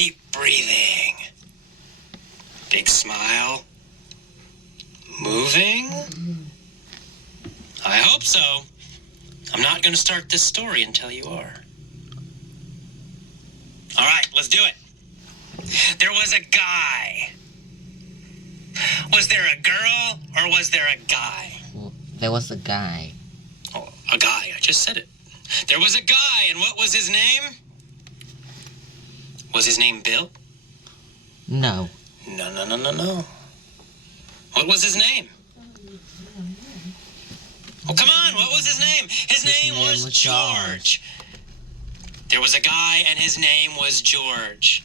Deep breathing. Big smile. Moving? I hope so. I'm not going to start this story until you are. All right, let's do it. There was a guy. Was there a girl or was there a guy? There was a guy. Oh, a guy. I just said it. There was a guy, and what was his name? Was his name Bill? No. No. What was his name? Oh, come on. What was his name? His name was George. There was a guy, and his name was George.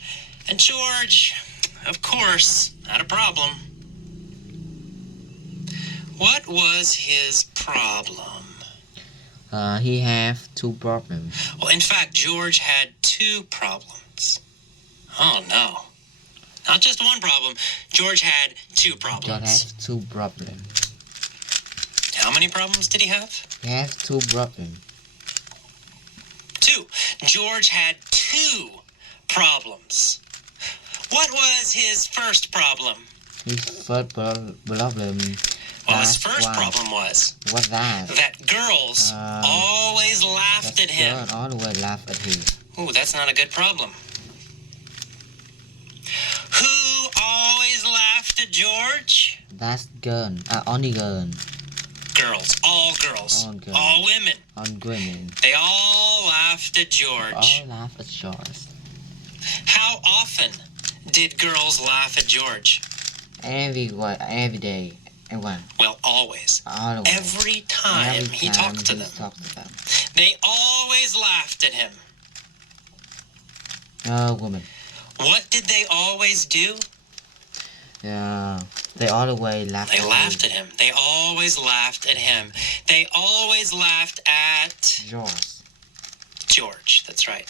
And George, of course, had a problem. What was his problem? He have two problems. Well, in fact, George had two problems. Oh, no. Not just one problem. George had two problems. George has two problems. How many problems did he have? He has two problems. Two. George had two problems. What was his first problem? His first problem. Well, his first problem was What's that? that girls always laughed at him. Girls always laugh at him. Ooh, that's not a good problem. Who always laughed at George? That's girl. Only girl. Girls. All girls. All girls. All women. All women. They all laughed at George. All laugh at George. How often did girls laugh at George? Every day. Everyone. Well, always. Always. Every time he talked to them. They always laughed at him. Woman. What did they always do? They always laugh They laughed at him. They always laughed at him. They always laughed at George. That's right.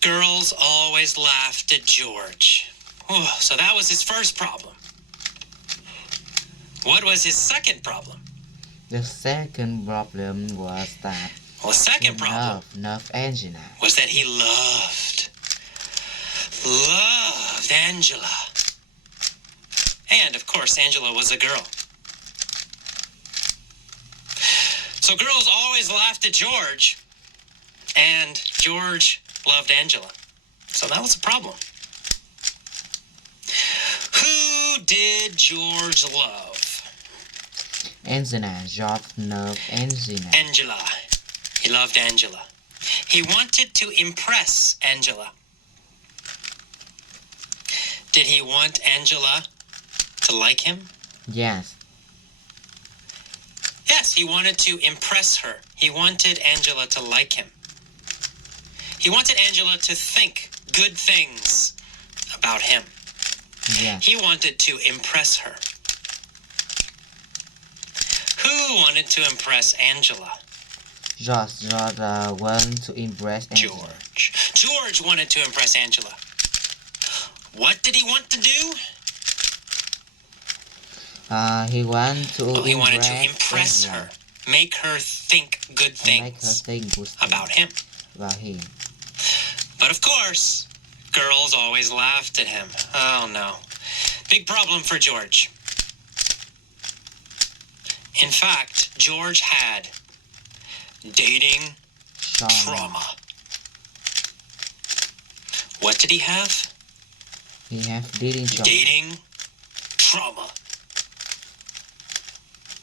Girls always laughed at George. Oh, so that was his first problem. What was his second problem? The second problem was that Well, the second problem loved Angela. was that he loved Angela. And, of course, Angela was a girl. So girls always laughed at George, and George loved Angela. So that was a problem. Who did George love? Angela. George loved Angela. Angela. He loved Angela. He wanted to impress Angela. Did he want Angela to like him? Yes. Yes, he wanted to impress her. He wanted Angela to like him. He wanted Angela to think good things about him. Yes. He wanted to impress her. Who wanted to impress Angela? George wanted to impress Angela. George wanted to impress Angela. What did he want to do? He wanted to impress her. Make her think good things about him. But of course, girls always laughed at him. Oh no. Big problem for George. In fact, George had dating trauma. What did he have? He had dating trauma. Dating trauma.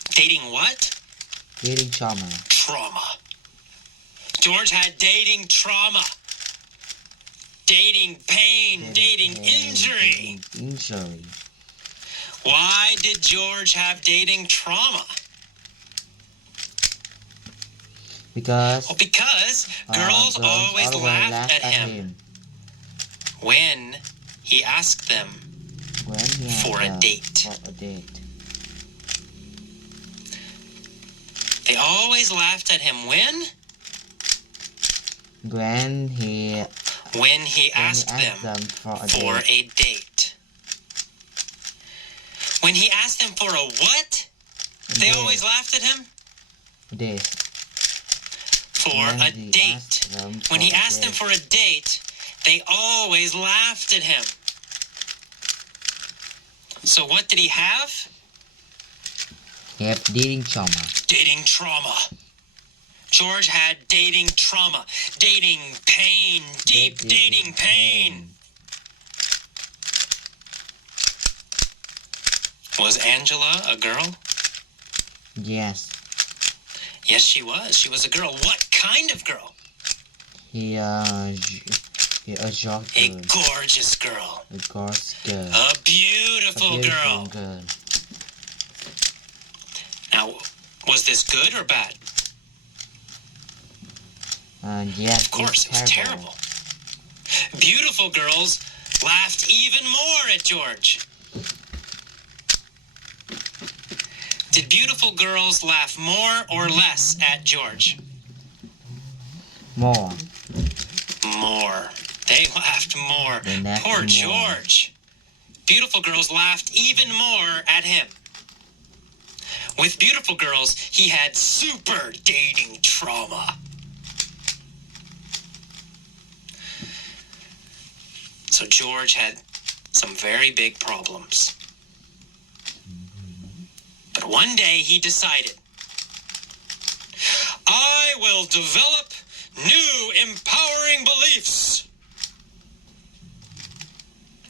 Dating what? Dating trauma. Trauma. George had dating trauma. Dating pain. Dating injury. Injury. Why did George have dating trauma? Because girls always laughed at him when he asked them for a date. They always laughed at him when he asked them for a date. When he asked them for a what? They always laughed at him? For a date. When he asked them for a date, They always laughed at him. So what did he have? Have dating trauma. Dating trauma. George had dating trauma. Dating pain. Deep dating pain. Was Angela a girl? Yes. Yes, she was. She was a girl. What kind of girl? A gorgeous girl. A gorgeous girl. A beautiful girl. Now, was this good or bad? Yes. Of course, it was terrible. Beautiful girls laughed even more at George. Did beautiful girls laugh more or less at George? More. More. They laughed more. Poor George. Beautiful girls laughed even more at him. With beautiful girls, he had super dating trauma. So George had some very big problems. But one day he decided, I will develop new empowering beliefs.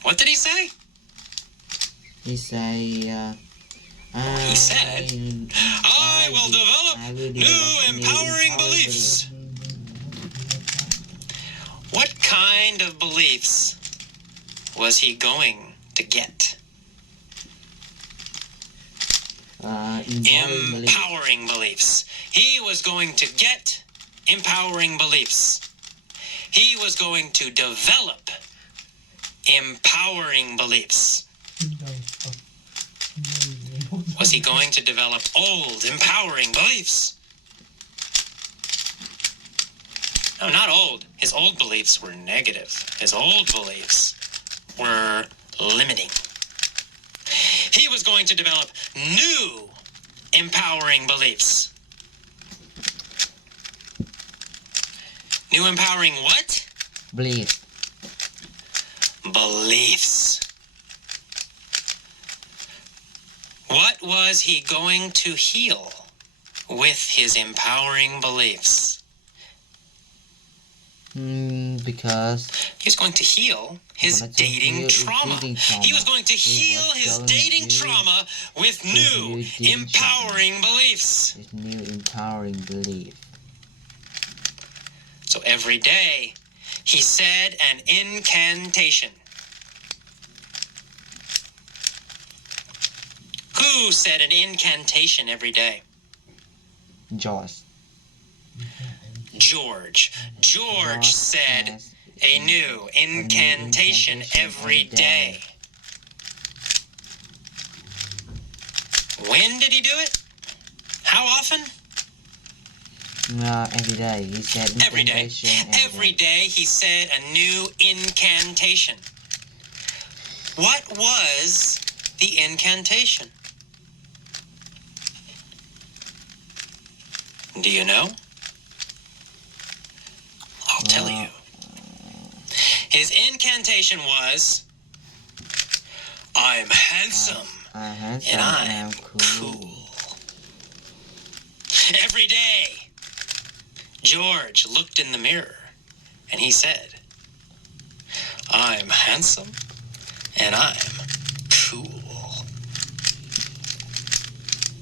What did he say? He said, I will develop new empowering beliefs. What kind of beliefs was he going to get? Empowering beliefs. He was going to get empowering beliefs. He was going to develop empowering beliefs. Was he going to develop old, empowering beliefs? No, not old. His old beliefs were negative. His old beliefs were limiting. He was going to develop new, empowering beliefs. New empowering what? Beliefs. Beliefs. What was he going to heal with his empowering beliefs? Because he was going to heal his dating trauma. He was going to heal his dating trauma with new empowering beliefs. His new empowering belief. So every day he said an incantation. Who said an incantation every day? George. George said a new incantation every day. When did he do it? How often? Every day. He said incantation. Every day he said a new incantation. What was the incantation? Do you know? I'll tell you. His incantation was, I'm handsome, and I'm cool. Every day, George looked in the mirror and he said, I'm handsome and I'm cool.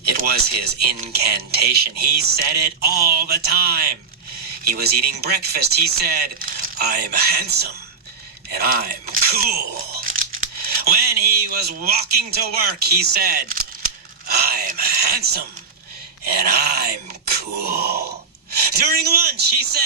It was his incantation. He said it all the time. He was eating breakfast. He said, I'm handsome and I'm cool. When he was walking to work, he said, I'm handsome and I'm cool. During lunch, he said,